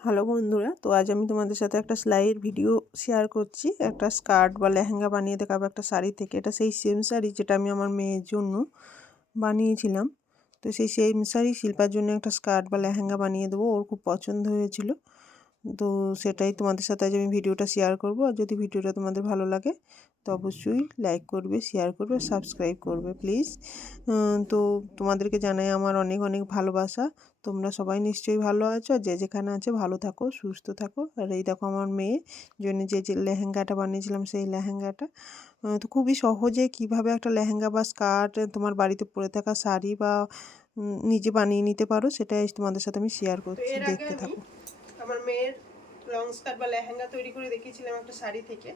Hello বন্ধুরা, তো আজ আমি তোমাদের সাথে একটা সেলাইয়ের ভিডিও শেয়ার করছি। একটা স্কার্ট বা লেহেঙ্গা বানিয়ে দেখাবো একটা শাড়ি থেকে। এটা সেই সেম শাড়ি যেটা আমি আমার মেয়ের জন্য বানিয়েছিলাম। তো সেই সেম শাড়ি শিল্পার জন্য একটা স্কার্ট বা লেহেঙ্গা বানিয়ে দেবো। ওর খুব পছন্দ হয়েছিল। তো সেটাই তোমাদের সাথে আজ আমি ভিডিওটা শেয়ার করব। আর যদি ভিডিওটা তোমাদের ভালো লাগে তো অবশ্যই লাইক করবে শেয়ার করবে সাবস্ক্রাইব করবে প্লিজ তো তোমাদেরকে জানাই আমার অনেক অনেক ভালোবাসা। তোমরা সবাই নিশ্চয়ই ভালো আছো আর যে যেখানে আছে ভালো থাকো সুস্থ থাকো। আর এই দেখো আমার মেয়ে জন্য যে যে লেহেঙ্গাটা বানিয়েছিলাম সেই লেহেঙ্গাটা। তো খুবই সহজে কীভাবে একটা লেহেঙ্গা বা স্কার্ট তোমার বাড়িতে পরে থাকা শাড়ি বা নিজে বানিয়ে নিতে পারো সেটাই তোমাদের সাথে আমি শেয়ার করছি। দেখতে থাকো। আমার মেয়ের লং স্কার্ট বা লেহেঙ্গা তৈরি করে দেখিয়েছিলাম একটা শাড়ি থেকে।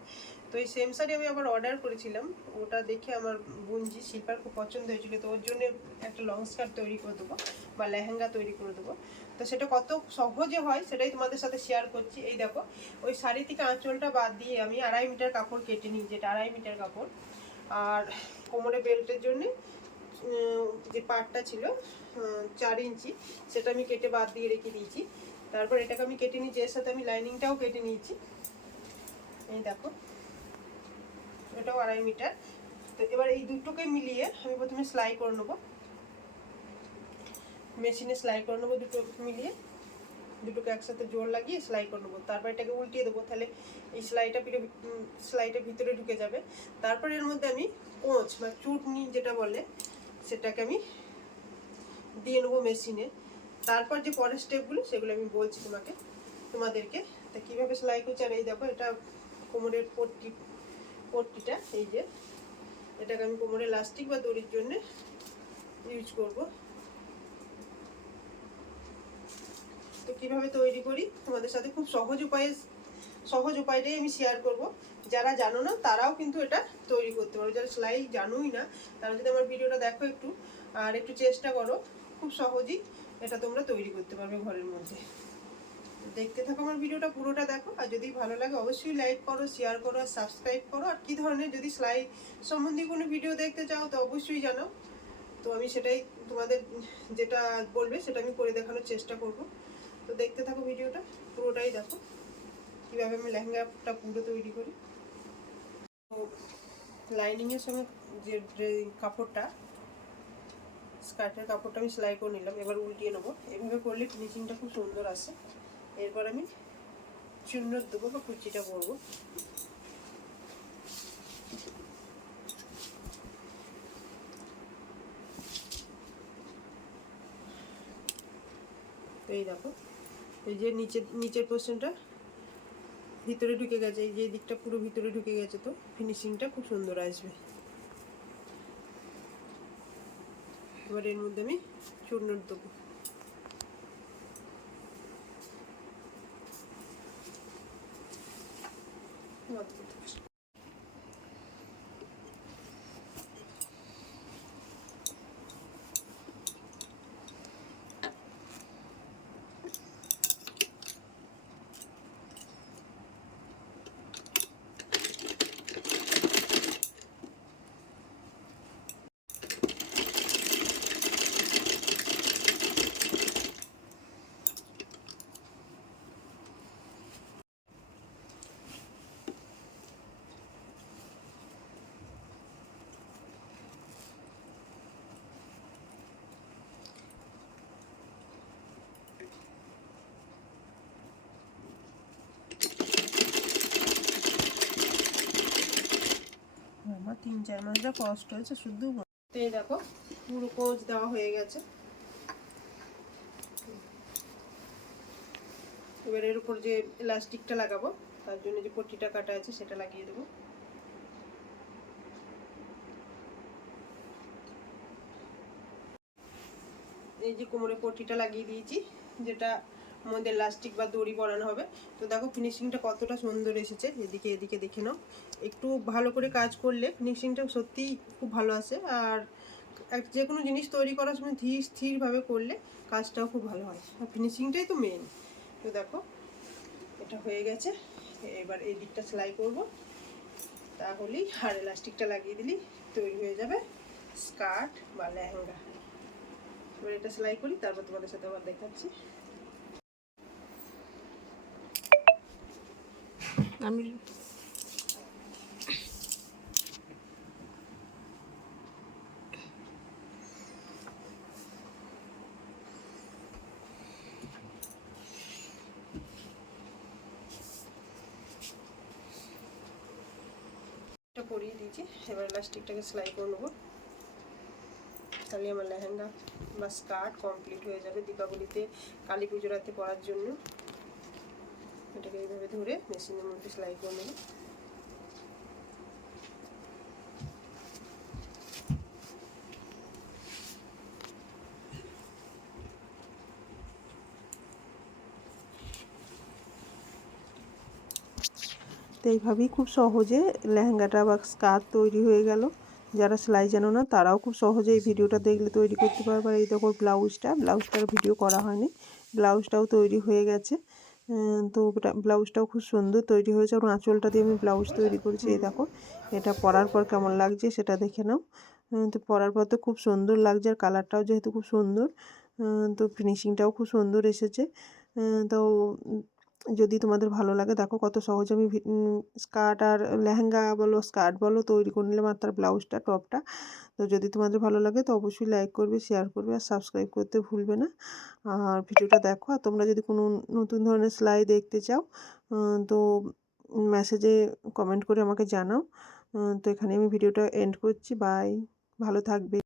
তো এই সেম শাড়ি আমি আবার অর্ডার করেছিলাম। ওটা দেখে আমার বুঞ্জি শিল্পার খুব পছন্দ হয়েছিল। তো ওর জন্য একটা লং স্কার্ট তৈরি করে দেবো বা লেহেঙ্গা তৈরি করে দেবো। তো সেটা কত সহজে হয় সেটাই তোমাদের সাথে শেয়ার করছি। এই দেখো, ওই শাড়ি থেকে আঁচলটা বাদ দিয়ে আমি আড়াই মিটার কাপড় কেটে নিই, যেটা আড়াই মিটার কাপড়। আর কোমরে বেল্টের জন্যে যে পাটটা ছিল চার ইঞ্চি, সেটা আমি কেটে বাদ দিয়ে রেখে দিয়েছি। তারপর এটাকে আমি কেটে নিয়েছি এর সাথে আমি লাইনিংটাও কেটে নিয়েছি। এই দেখো এটাও আড়াই মিটার। তো এবার এই দুটোকে মিলিয়ে আমি প্রথমে সেলাই করে নেব। মেশিনে সেলাই করে নেব দুটো মিলিয়ে। দুটোকে একসাথে জোর লাগিয়ে সেলাই করে নেব। তারপর এটাকে উল্টিয়ে দেবো, তাহলে এই সেলাইটা পিঠে সেলাইটা ভিতরে ঢুকে যাবে। তারপর এর মধ্যে আমি কোঁচ বা চুটনি যেটা বলে সেটাকে আমি দিয়ে নেব মেশিনে তারপর যে পরের স্টেপগুলো সেগুলো আমি বলছি তোমাকে। তোমাদেরকে তা কীভাবে সেলাই করছি, আর এই দেখো, এটা কোমরের পট্টি, পট্টিটা, এই যে। এটাকে আমি কোমরে লাস্টিক বা দড়ির জন্যে ইউজ করব। তো কীভাবে তৈরি করি, তোমাদের সাথে খুব সহজ উপায়ে, সহজ উপায়টাই আমি শেয়ার করব। যারা জানো না, তারাও কিন্তু এটা তৈরি করতে পারো। যারা সেলাই জানোই না, তারা যদি আমার ভিডিওটা দেখো একটু, আর একটু চেষ্টা করো, খুব সহজেই এটা তোমরা তৈরি করতে পারবে ঘরের মধ্যে। দেখতে থাকো আমার ভিডিওটা পুরোটা দেখো, আর যদি ভালো লাগে অবশ্যই লাইক করো শেয়ার করো, আর সাবস্ক্রাইব করো। আর কী ধরনের যদি সেলাই সম্বন্ধে কোনো ভিডিও দেখতে চাও, তো অবশ্যই জানাও। তো আমি সেটাই তোমাদের যেটা বলবে, সেটা আমি করে দেখানোর চেষ্টা করব। তো দেখতে থাকো ভিডিওটা, পুরোটাই দেখো। কীভাবে আমি লেহেঙ্গাটা পুরো তৈরি করি। লাইনিংয়ের সঙ্গে যে কাপড়টা স্কার্টের কাপড়টা আমি সেলাই করে নিলাম, এবার উল্টিয়ে নেব। এভাবে করলে ফিনিশিংটা খুব সুন্দর আসে। এরপর আমি চূর্ণ দেবো বা কুচিটা করব এই দেখো, এই যে নিচের নিচের পোর্শনটা ভিতরে ঢুকে গেছে, এই যে দিকটা পুরো ভিতরে ঢুকে গেছে তো ফিনিশিংটা খুব সুন্দর আসবে। এবার এর মধ্যে আমি চূর্ণর দেবো। তিন চার মাস যা কষ্ট হয়েছে শুধু দেখো, পুরো কোচ দেওয়া হয়ে গেছে। এবার এর উপর যে ইলাস্টিকটা লাগাবো, তার জন্য যে পটিটা কাটা আছে, সেটা লাগিয়ে দেবো। এই যে কোমরে পটিটা লাগিয়ে দিয়েছি, যেটা মধ্যে লাস্টিক বা দড়ি পরানো হবে। তো দেখো ফিনিশিংটা কতটা সুন্দর এসেছে। এদিকে এদিকে দেখে নাও। একটু ভালো করে কাজ করলে ফিনিশিংটা সত্যিই খুব ভালো আসে। আর যে কোনো জিনিস তৈরি করার সময় ধীর স্থিরভাবে করলে কাজটাও খুব ভালো হয়। আর ফিনিশিংটাই তো মেন তো দেখো, এটা হয়ে গেছে। এবার এই দিকটা সেলাই করব। তাহলেই আর এলাস্টিকটা লাগিয়ে দিলেই তৈরি হয়ে যাবে স্কার্ট বা লেহেঙ্গা। এবার এটা সেলাই করি, তারপর তোমাদের সাথে আবার দেখাচ্ছি। আমি পরিয়ে দিয়েছি। এবার ইলাস্টিকটাকে সেলাই করে নেব। তাহলে আমার লেহেঙ্গা বা স্কার্ট কমপ্লিট হয়ে যাবে দীপাবলিতে, কালী পুজো রাতে পরার জন্য। এটাকে এইভাবে ধরে মেশিনের মধ্যে সেলাই করে নেব। তো এইভাবেই খুব সহজে লেহেঙ্গাটা বা স্কার্ট তৈরি হয়ে গেল। যারা সেলাই জানো না, তারাও খুব সহজে এই ভিডিওটা দেখলে তৈরি করতে পারবে। এই দেখো ব্লাউজটা, ব্লাউজটার ভিডিও করা হয়নি। ব্লাউজটাও তৈরি হয়ে গেছে। তো ওটা ব্লাউজটাও খুব সুন্দর তৈরি হয়েছে আর আঁচলটা দিয়ে আমি ব্লাউজ তৈরি করেছি এই দেখো। এটা পরার পর কেমন লাগছে সেটা দেখে নাও। তো পরার পর তো খুব সুন্দর লাগছে আর কালারটাও যেহেতু খুব সুন্দর তো ফিনিশিংটাও খুব সুন্দর এসেছে। তো যদি তোমাদের ভালো লাগে, দেখো কত সহজে আমি স্কার্ট আর লেহেঙ্গা বলো, স্কার্ট বলো, তৈরি করে নিলাম আর তার ব্লাউজটা, টপটা। তো যদি তোমাদের ভালো লাগে তো অবশ্যই লাইক করবে শেয়ার করবে আর সাবস্ক্রাইব করতে ভুলবে না। আর ভিডিওটা দেখো, আর তোমরা যদি কোনো নতুন ধরনের সেলাই দেখতে চাও তো মেসেজে কমেন্ট করে আমাকে জানাও। তো এখানে আমি ভিডিওটা এন্ড করছি। বাই ভালো থাকবে।